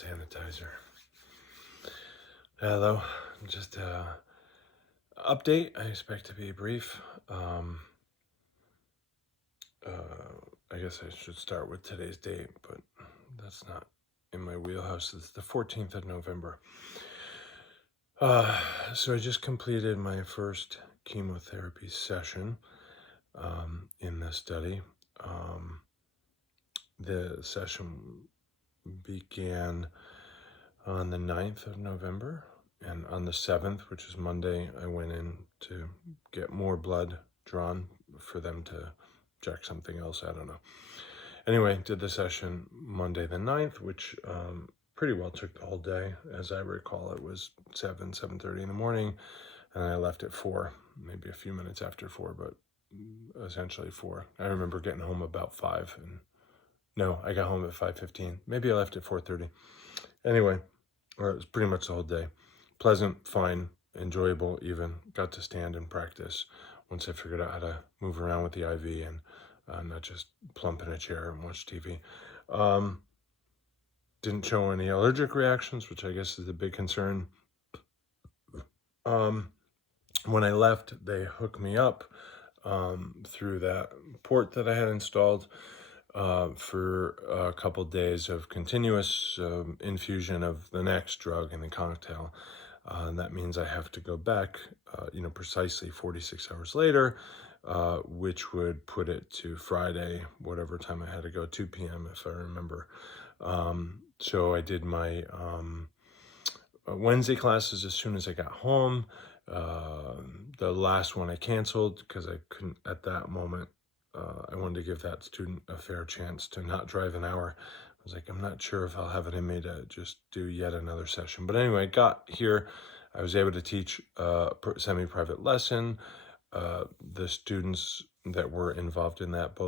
sanitizer. Hello, just update. I expect to be brief. I guess I should start with today's date, but that's not in my wheelhouse. It's the 14th of November. So I just completed my first chemotherapy session in the study. The session began on the 9th of November, and on the 7th, which is Monday, I went in to get more blood drawn for them to check something else. I don't know. Anyway, did the session Monday the 9th, which pretty well took the whole day. As I recall, it was 7:30 in the morning, and I left at 4, maybe a few minutes after 4, but essentially 4. I remember getting home about 5, and no, I got home at 5:15. Maybe I left at 4:30. Anyway, it was pretty much the whole day. Pleasant, fine, enjoyable even. Got to stand and practice once I figured out how to move around with the IV and not just plump in a chair and watch TV. Didn't show any allergic reactions, which I guess is a big concern. When I left, they hooked me up through that port that I had installed for a couple days of continuous infusion of the next drug in the cocktail. And that means I have to go back, precisely 46 hours later, which would put it to Friday, whatever time I had to go, 2 p.m. if I remember. So I did my Wednesday classes as soon as I got home. The last one I canceled because I couldn't at that moment. I wanted to give that student a fair chance to not drive an hour. I was like, I'm not sure if I'll have it in me to just do yet another session. But anyway, I got here. I was able to teach a semi-private lesson. The students that were involved in that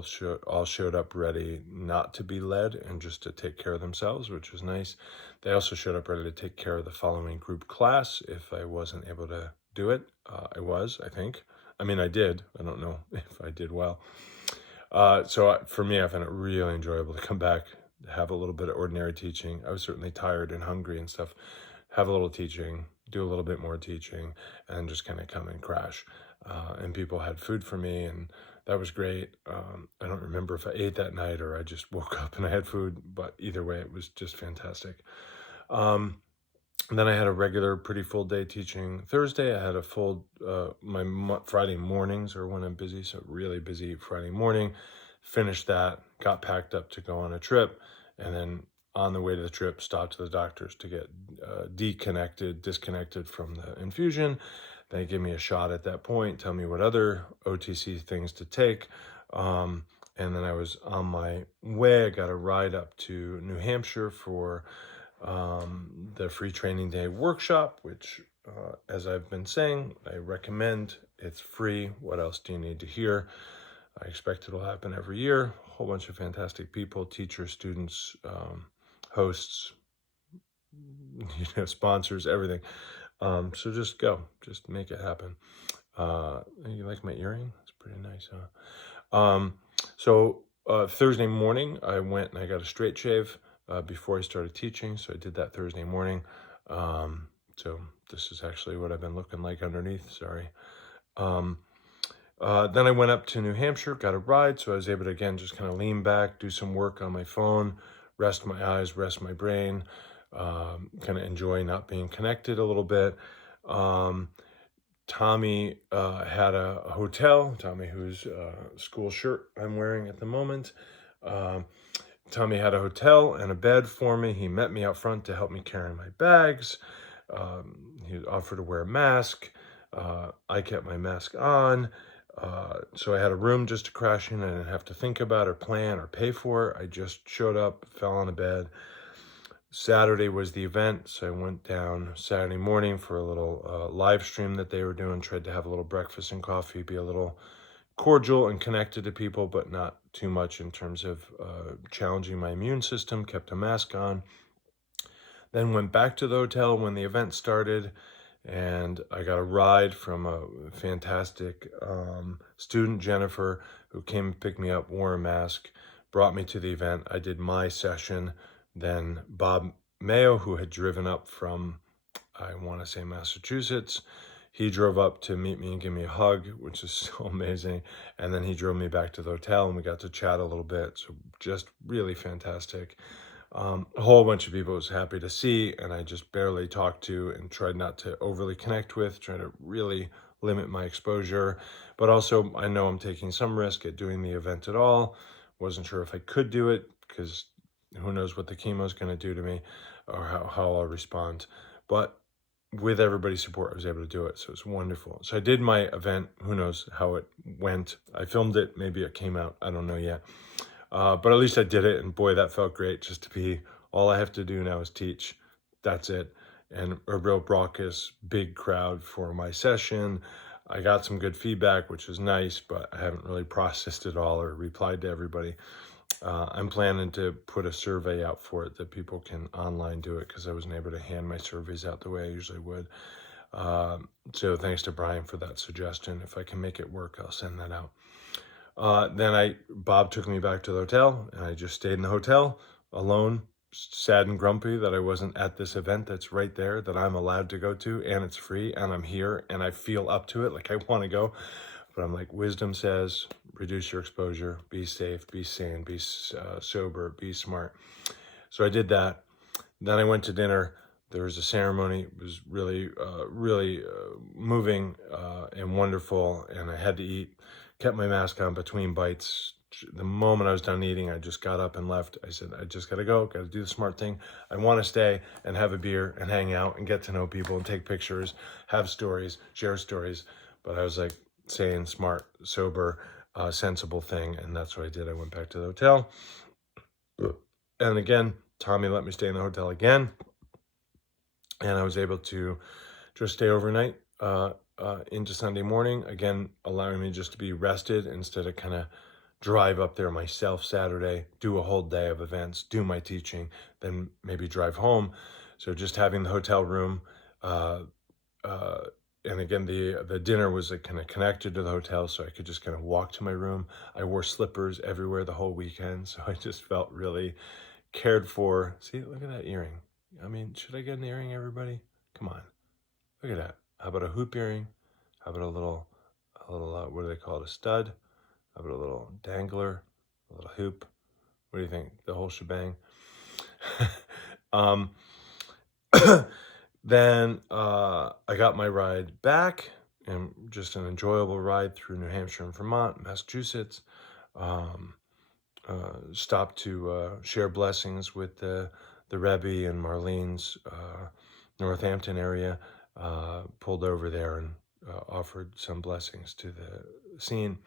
all showed up ready not to be led and just to take care of themselves, which was nice. They also showed up ready to take care of the following group class if I wasn't able to do it. I think. I mean, I did. I don't know if I did well. So for me, I found it really enjoyable to come back, have a little bit of ordinary teaching. I was certainly tired and hungry and stuff. Have a little teaching, do a little bit more teaching, and just kind of come and crash. And people had food for me, and that was great. I don't remember if I ate that night or I just woke up and I had food, but either way, it was just fantastic. And then I had a regular, pretty full day teaching Thursday. I had a full, my Friday mornings are when I'm busy, so really busy Friday morning. Finished that, got packed up to go on a trip, and then on the way to the trip, stopped to the doctor's to get disconnected from the infusion. They give me a shot at that point, tell me what other OTC things to take. And then I was on my way. I got a ride up to New Hampshire for the free training day workshop, which as I've been saying, I recommend. It's free. What else do you need to hear? I expect it'll happen every year. A whole bunch of fantastic people, teachers, students, hosts, sponsors, everything. So just go, just make it happen. You like my earring? It's pretty nice, huh? So Thursday morning, I went and I got a straight shave before I started teaching. So I did that Thursday morning. So this is actually what I've been looking like underneath. Sorry. Then I went up to New Hampshire, got a ride. So I was able to, again, just kind of lean back, do some work on my phone, rest my eyes, rest my brain, kind of enjoy not being connected a little bit. Tommy had a hotel. Tommy, whose school shirt I'm wearing at the moment. Tommy had a hotel and a bed for me. He met me out front to help me carry my bags. He offered to wear a mask. I kept my mask on. So I had a room just to crash in. I didn't have to think about or plan or pay for it. I just showed up, fell on a bed. Saturday was the event, so I went down Saturday morning for a little live stream that they were doing. Tried to have a little breakfast and coffee, be a little cordial and connected to people, but not too much in terms of challenging my immune system. Kept a mask on. Then went back to the hotel when the event started, and I got a ride from a fantastic student, Jennifer, who came and picked me up, wore a mask, brought me to the event. I did my session. Then Bob Mayo, who had driven up from, I want to say, Massachusetts. He drove up to meet me and give me a hug, which is so amazing. And then he drove me back to the hotel and we got to chat a little bit. So just really fantastic. A whole bunch of people I was happy to see, and I just barely talked to and tried not to overly connect with, trying to really limit my exposure. But also, I know I'm taking some risk at doing the event at all. Wasn't sure if I could do it because who knows what the chemo is going to do to me or how I'll respond. But with everybody's support, I was able to do it. So it's wonderful. So I did my event. Who knows how it went. I filmed it. Maybe it came out. I don't know yet. But at least I did it. And boy, that felt great just to be, all I have to do now is teach. That's it. And a real raucous, big crowd for my session. I got some good feedback, which was nice, but I haven't really processed it all or replied to everybody. I'm planning to put a survey out for it that people can online do it because I wasn't able to hand my surveys out the way I usually would. So thanks to Brian for that suggestion. If I can make it work, I'll send that out. Then Bob took me back to the hotel and I just stayed in the hotel alone, sad and grumpy that I wasn't at this event that's right there that I'm allowed to go to, and it's free and I'm here and I feel up to it. Like I want to go. But I'm like, wisdom says, reduce your exposure, be safe, be sane, be sober, be smart. So I did that. Then I went to dinner. There was a ceremony. It was really, really moving and wonderful. And I had to eat, kept my mask on between bites. The moment I was done eating, I just got up and left. I said, I just got to go, got to do the smart thing. I want to stay and have a beer and hang out and get to know people and take pictures, have stories, share stories. But I was like, saying smart, sober, sensible thing. And that's what I did. I went back to the hotel. And again, Tommy let me stay in the hotel again. And I was able to just stay overnight into Sunday morning. Again, allowing me just to be rested instead of kind of drive up there myself Saturday, do a whole day of events, do my teaching, then maybe drive home. So just having the hotel room, and again, the dinner was kind of connected to the hotel, so I could just kind of walk to my room. I wore slippers everywhere the whole weekend, so I just felt really cared for. See, look at that earring. I mean, should I get an earring, everybody? Come on. Look at that. How about a hoop earring? How about a little, what do they call it, a stud? How about a little dangler, a little hoop? What do you think? The whole shebang? Then I got my ride back, and just an enjoyable ride through New Hampshire and Vermont, Massachusetts. Stopped to share blessings with the Rebbe and Marlene's Northampton area. Pulled over there and offered some blessings to the scene.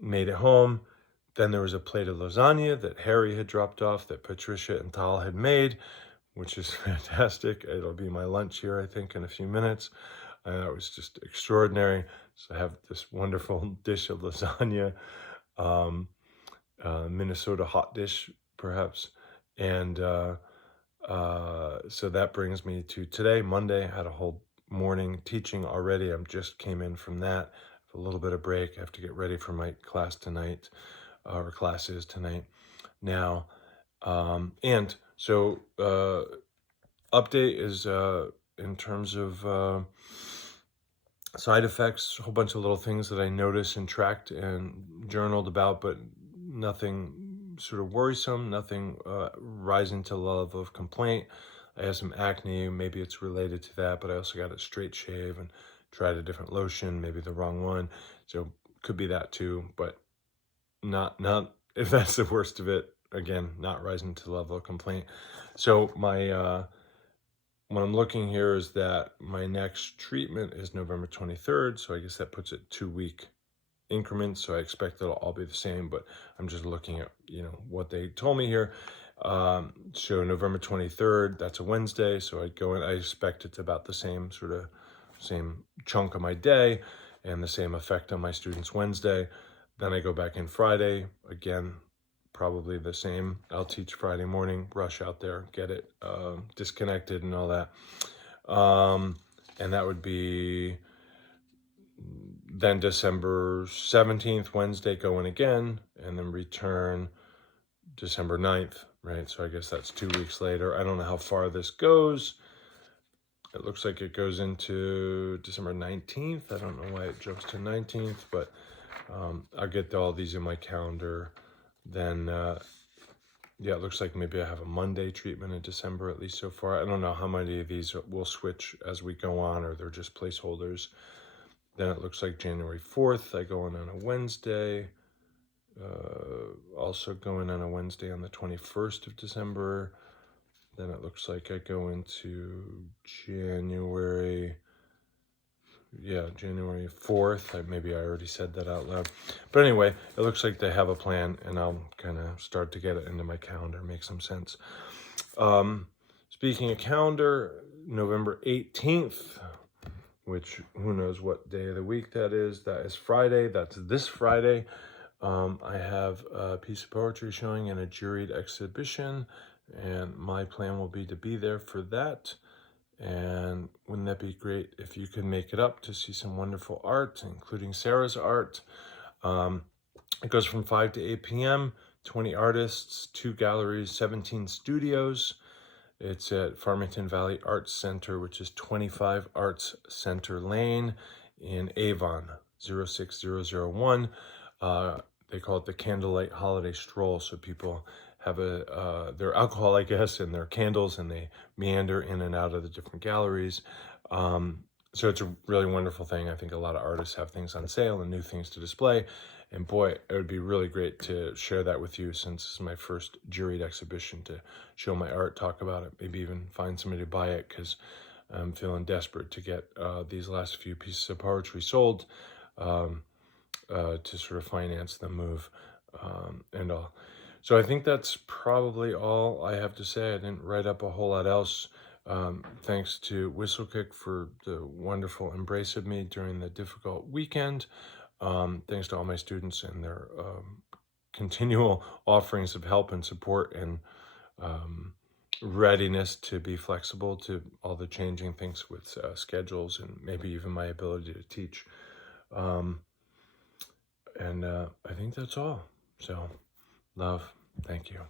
Made it home. Then there was a plate of lasagna that Harry had dropped off that Patricia and Tal had made, which is fantastic. It'll be my lunch here, I think, in a few minutes. It was just extraordinary. So I have this wonderful dish of lasagna, Minnesota hot dish, perhaps. And so that brings me to today, Monday. I had a whole morning teaching already. I just came in from that. A little bit of break. I have to get ready for my class tonight, or classes tonight now. And so update is in terms of side effects, a whole bunch of little things that I noticed and tracked and journaled about, but nothing sort of worrisome, nothing rising to the level of complaint. I have some acne, maybe it's related to that, but I also got a straight shave and tried a different lotion, maybe the wrong one. So could be that too, but not if that's the worst of it. Again, not rising to the level of complaint. So my what I'm looking here is that my next treatment is November 23rd. So I guess that puts it 2-week increments. So I expect it'll all be the same, but I'm just looking at, what they told me here. So November 23rd, that's a Wednesday. So I'd go in, I expect it's about the same same chunk of my day and the same effect on my students Wednesday. Then I go back in Friday, again, probably the same. I'll teach Friday morning, rush out there, get it disconnected and all that. And that would be then December 17th, Wednesday, go in again, and then return December 9th, right? So I guess that's 2 weeks later. I don't know how far this goes. It looks like it goes into December 19th. I don't know why it jumps to 19th, but I'll get all these in my calendar. Then, yeah, it looks like maybe I have a Monday treatment in December, at least so far. I don't know how many of these will switch as we go on, or they're just placeholders. Then it looks like January 4th, I go in on a Wednesday. Also going on a Wednesday on the 21st of December. Then it looks like I go into January 4th. Maybe I already said that out loud. But anyway, it looks like they have a plan, and I'll kind of start to get it into my calendar, make some sense. Speaking of calendar, November 18th, which who knows what day of the week that is. That is Friday. That's this Friday. I have a piece of poetry showing in a juried exhibition, and my plan will be to be there for that. And wouldn't that be great if you could make it up to see some wonderful art, including Sarah's art. It goes from 5 to 8 p.m., 20 artists, 2 galleries, 17 studios. It's at Farmington Valley Arts Center, which is 25 Arts Center Lane in Avon, 06001. They call it the Candlelight Holiday Stroll, so people have their alcohol, I guess, and their candles, and they meander in and out of the different galleries. So it's a really wonderful thing. I think a lot of artists have things on sale and new things to display. And boy, it would be really great to share that with you, since this is my first juried exhibition, to show my art, talk about it, maybe even find somebody to buy it, because I'm feeling desperate to get these last few pieces of poetry sold to sort of finance the move and all. So I think that's probably all I have to say. I didn't write up a whole lot else. Thanks to Whistlekick for the wonderful embrace of me during the difficult weekend. Thanks to all my students and their continual offerings of help and support, and readiness to be flexible to all the changing things with schedules, and maybe even my ability to teach. And I think that's all. So, love. Thank you.